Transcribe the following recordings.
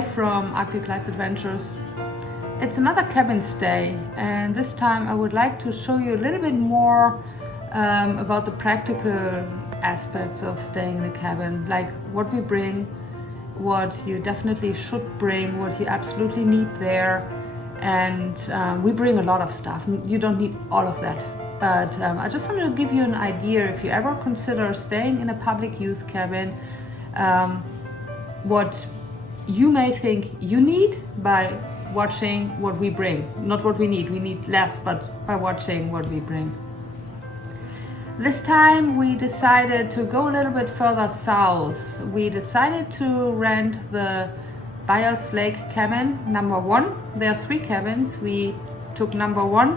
Hi from Arctic Lights Adventures. It's another cabin stay, and this time I would like to show you a little bit more about the practical aspects of staying in a cabin, like what we bring, what you definitely should bring, what you absolutely need there. And we bring a lot of stuff. You don't need all of that, but I just wanted to give you an idea if you ever consider staying in a public use cabin, what you may think you need by watching what we bring. Not what we need less, but by watching what we bring. This time we decided to go a little bit further south. We decided to rent the Byers Lake Cabin No. 1. There are 3 cabins. We took number 1,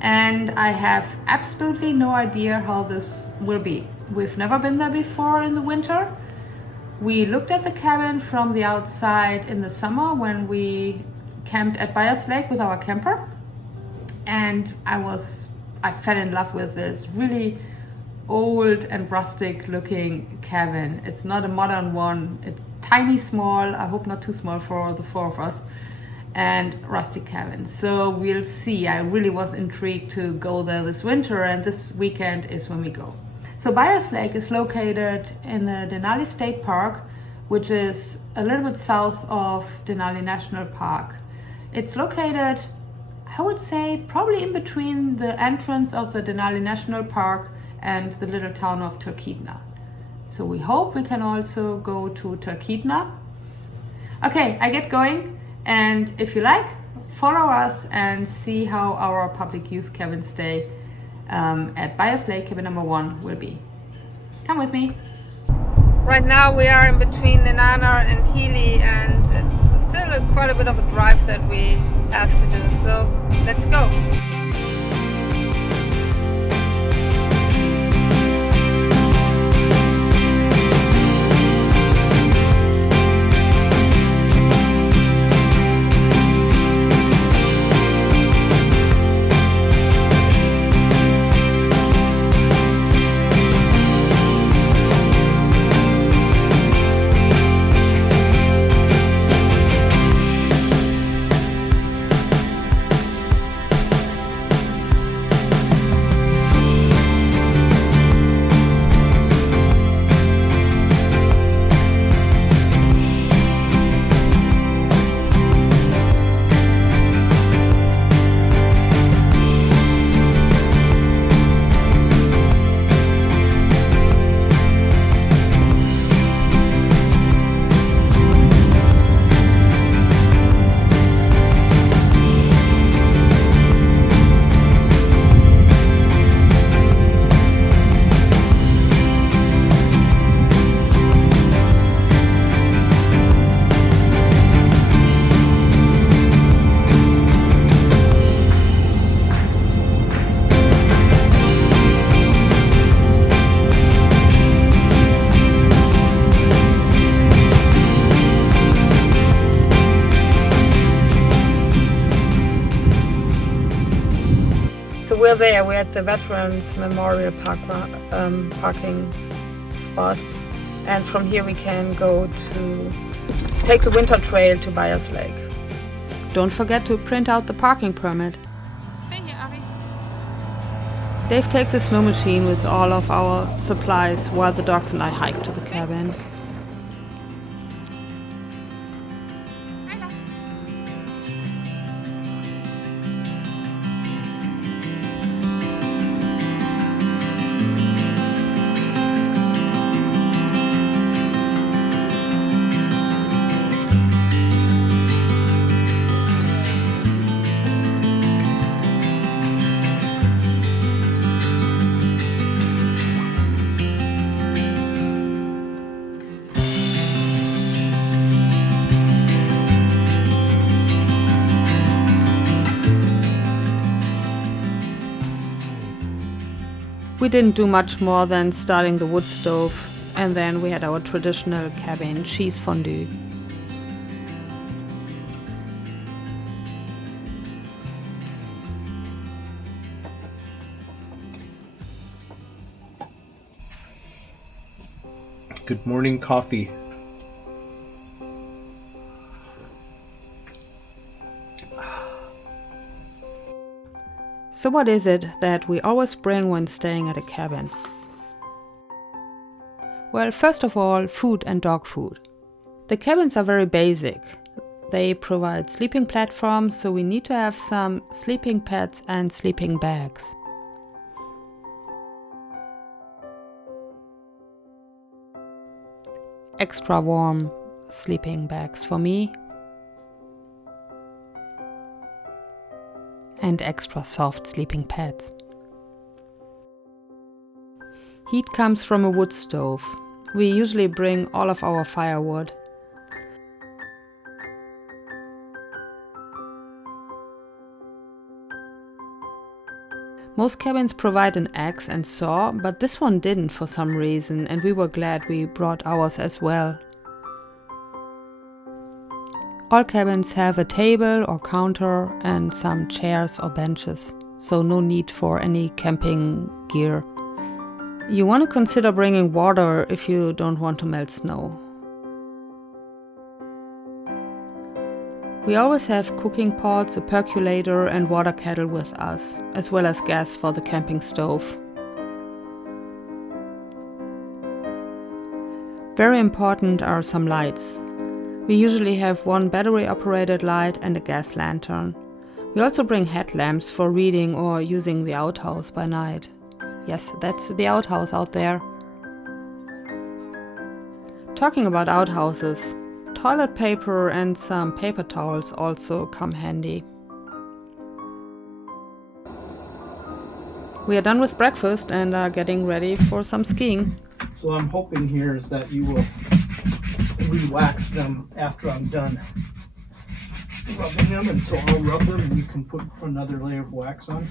and I have absolutely no idea how this will be. We've never been there before in the winter. We looked at the cabin from the outside in the summer when we camped at Byers Lake with our camper, and I fell in love with this really old and rustic looking cabin. It's not a modern one. It's tiny, small, I hope not too small for the 4 of us, and rustic cabin. So we'll see. I really was intrigued to go there this winter, and this weekend is when we go. So Byers Lake is located in the Denali State Park, which is a little bit south of Denali National Park. It's located, I would say, probably in between the entrance of the Denali National Park and the little town of Talkeetna. So we hope we can also go to Talkeetna. Okay, I get going, and if you like, follow us and see how our public use cabin stay at Byers Lake Cabin No. 1 will be. Come with me. Right now we are in between Nenana and Healy, and it's still quite a bit of a drive that we have to do, so let's go. We're there, we're at the Veterans Memorial Park parking spot, and from here we can go to take the winter trail to Byers Lake. Don't forget to print out the parking permit. Dave takes a snow machine with all of our supplies while the dogs and I hike to the cabin. We didn't do much more than starting the wood stove, and then we had our traditional cabin cheese fondue. Good morning coffee. So what is it that we always bring when staying at a cabin? Well, first of all, food and dog food. The cabins are very basic. They provide sleeping platforms, so we need to have some sleeping pads and sleeping bags. Extra warm sleeping bags for me. And extra soft sleeping pads. Heat comes from a wood stove. We usually bring all of our firewood. Most cabins provide an axe and saw, but this one didn't for some reason, and we were glad we brought ours as well. All cabins have a table or counter and some chairs or benches, so no need for any camping gear. You want to consider bringing water if you don't want to melt snow. We always have cooking pots, a percolator and water kettle with us, as well as gas for the camping stove. Very important are some lights. We usually have one battery-operated light and a gas lantern. We also bring headlamps for reading or using the outhouse by night. Yes, that's the outhouse out there. Talking about outhouses, toilet paper and some paper towels also come handy. We are done with breakfast and are getting ready for some skiing. So I'm hoping here is that you will re-wax them after I'm done rubbing them, and so I'll rub them and you can put another layer of wax on.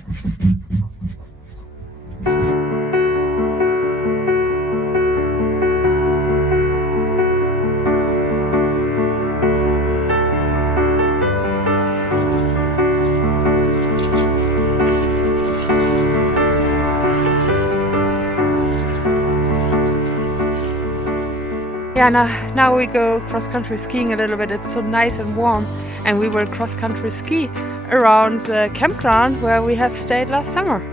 Yeah, now we go cross-country skiing a little bit. It's so nice and warm, and we will cross-country ski around the campground where we have stayed last summer.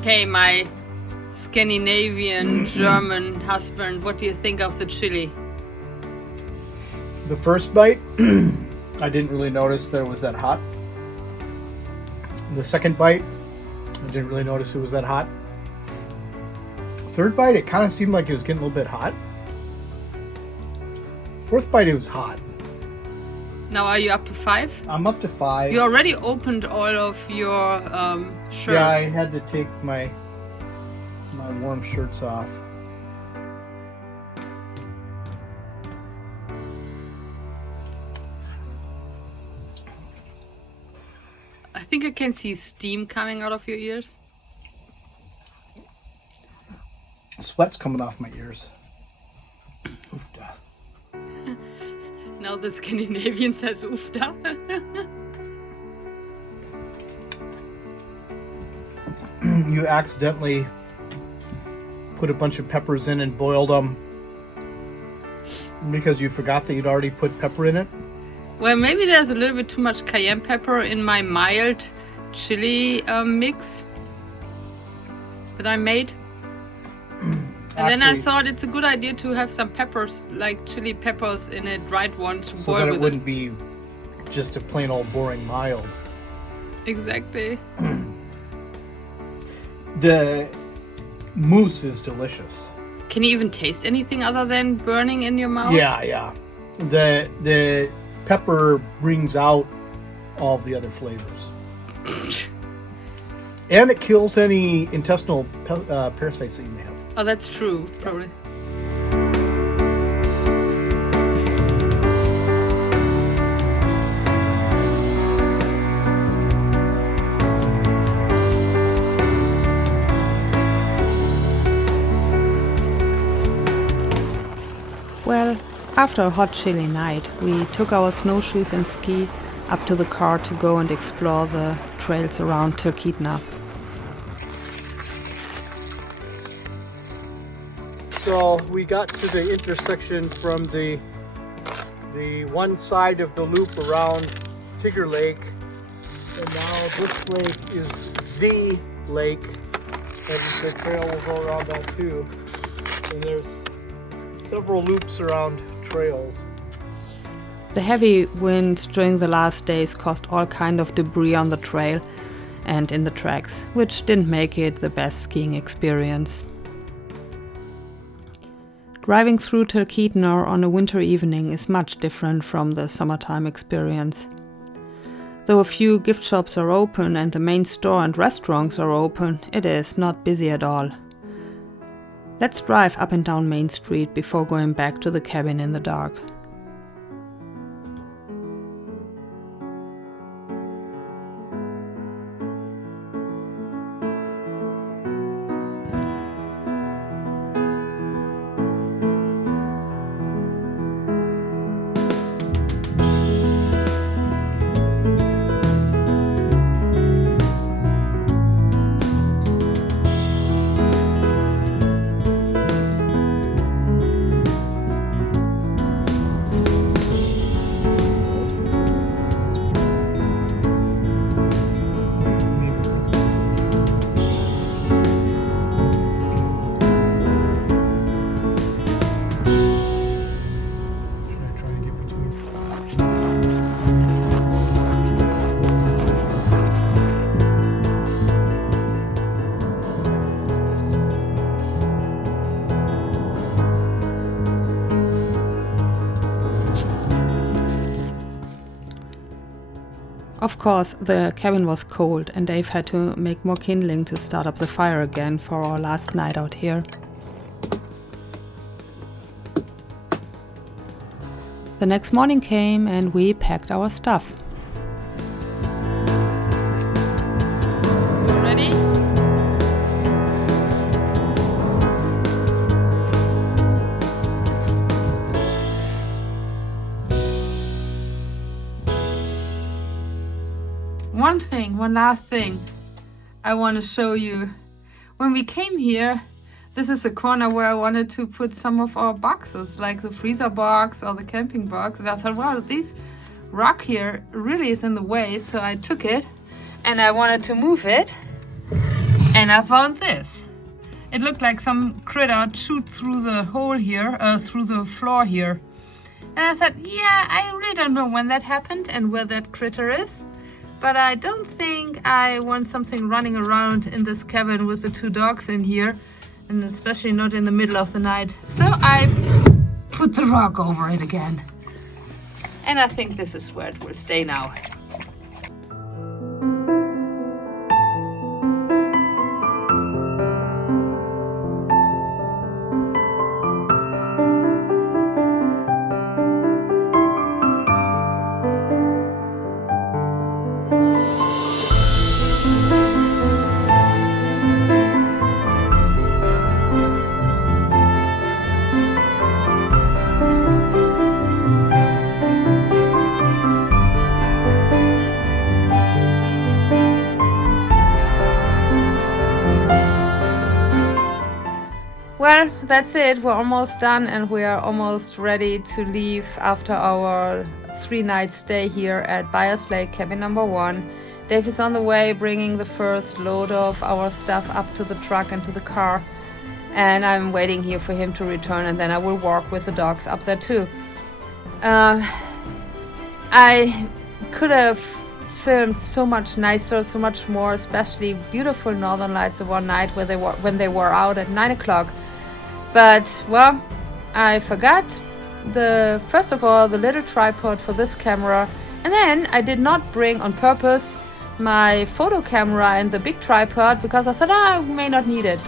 Okay, my Scandinavian German husband, what do you think of the chili? The first bite, I didn't really notice that it was that hot. The second bite, I didn't really notice it was that hot. Third bite, it kind of seemed like it was getting a little bit hot. Fourth bite, it was hot. Now are you up to 5? I'm up to 5. You already opened all of your shirts. Yeah, I had to take my warm shirts off. I think I can see steam coming out of your ears. Sweat's coming off my ears. Oofda. Now the Scandinavian says oofda. You accidentally put a bunch of peppers in and boiled them because you forgot that you'd already put pepper in it? Well, maybe there's a little bit too much cayenne pepper in my mild chili mix that I made. And then I thought it's a good idea to have some peppers, like chili peppers in a dried one to so boil that with it wouldn't be just a plain old boring mild. Exactly. The mousse is delicious. Can you even taste anything other than burning in your mouth? Yeah. The pepper brings out all the other flavors. And it kills any intestinal parasites that you may have. Oh, that's true, probably. Well, after a hot, chilly night, we took our snowshoes and ski up to the car to go and explore the trails around Talkeetna. So we got to the intersection from the one side of the loop around Tigger Lake, and now this lake is Z Lake, and the trail will go around that too. And there's several loops around trails. The heavy wind during the last days caused all kind of debris on the trail and in the tracks, which didn't make it the best skiing experience. Driving through Talkeetna on a winter evening is much different from the summertime experience. Though a few gift shops are open and the main store and restaurants are open, it is not busy at all. Let's drive up and down Main Street before going back to the cabin in the dark. Of course, the cabin was cold and Dave had to make more kindling to start up the fire again for our last night out here. The next morning came and we packed our stuff. You ready? One last thing I want to show you. When we came here, this is a corner where I wanted to put some of our boxes, like the freezer box or the camping box. And I thought, wow, this rock here really is in the way. So I took it and I wanted to move it. And I found this. It looked like some critter chewed through the hole here, through the floor here. And I thought, yeah, I really don't know when that happened and where that critter is. But I don't think I want something running around in this cabin with the two dogs in here, and especially not in the middle of the night. So I put the rock over it again. And I think this is where it will stay now. Well, that's it. We're almost done and we are almost ready to leave after our 3-night stay here at Byers Lake Cabin No. 1. Dave is on the way bringing the first load of our stuff up to the truck and to the car. And I'm waiting here for him to return and then I will walk with the dogs up there too. I could have filmed so much nicer, so much more, especially beautiful northern lights the one night when they were out at 9 o'clock. But well, I forgot first of all the little tripod for this camera, and then I did not bring on purpose my photo camera and the big tripod because I thought I may not need it.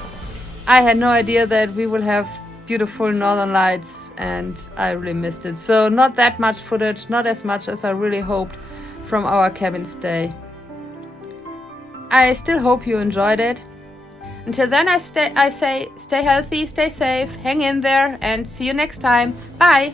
I had no idea that we will have beautiful northern lights, and I really missed it. So not that much footage, not as much as I really hoped from our cabin stay. I still hope you enjoyed it. Until then, I say stay healthy, stay safe, hang in there, and see you next time. Bye!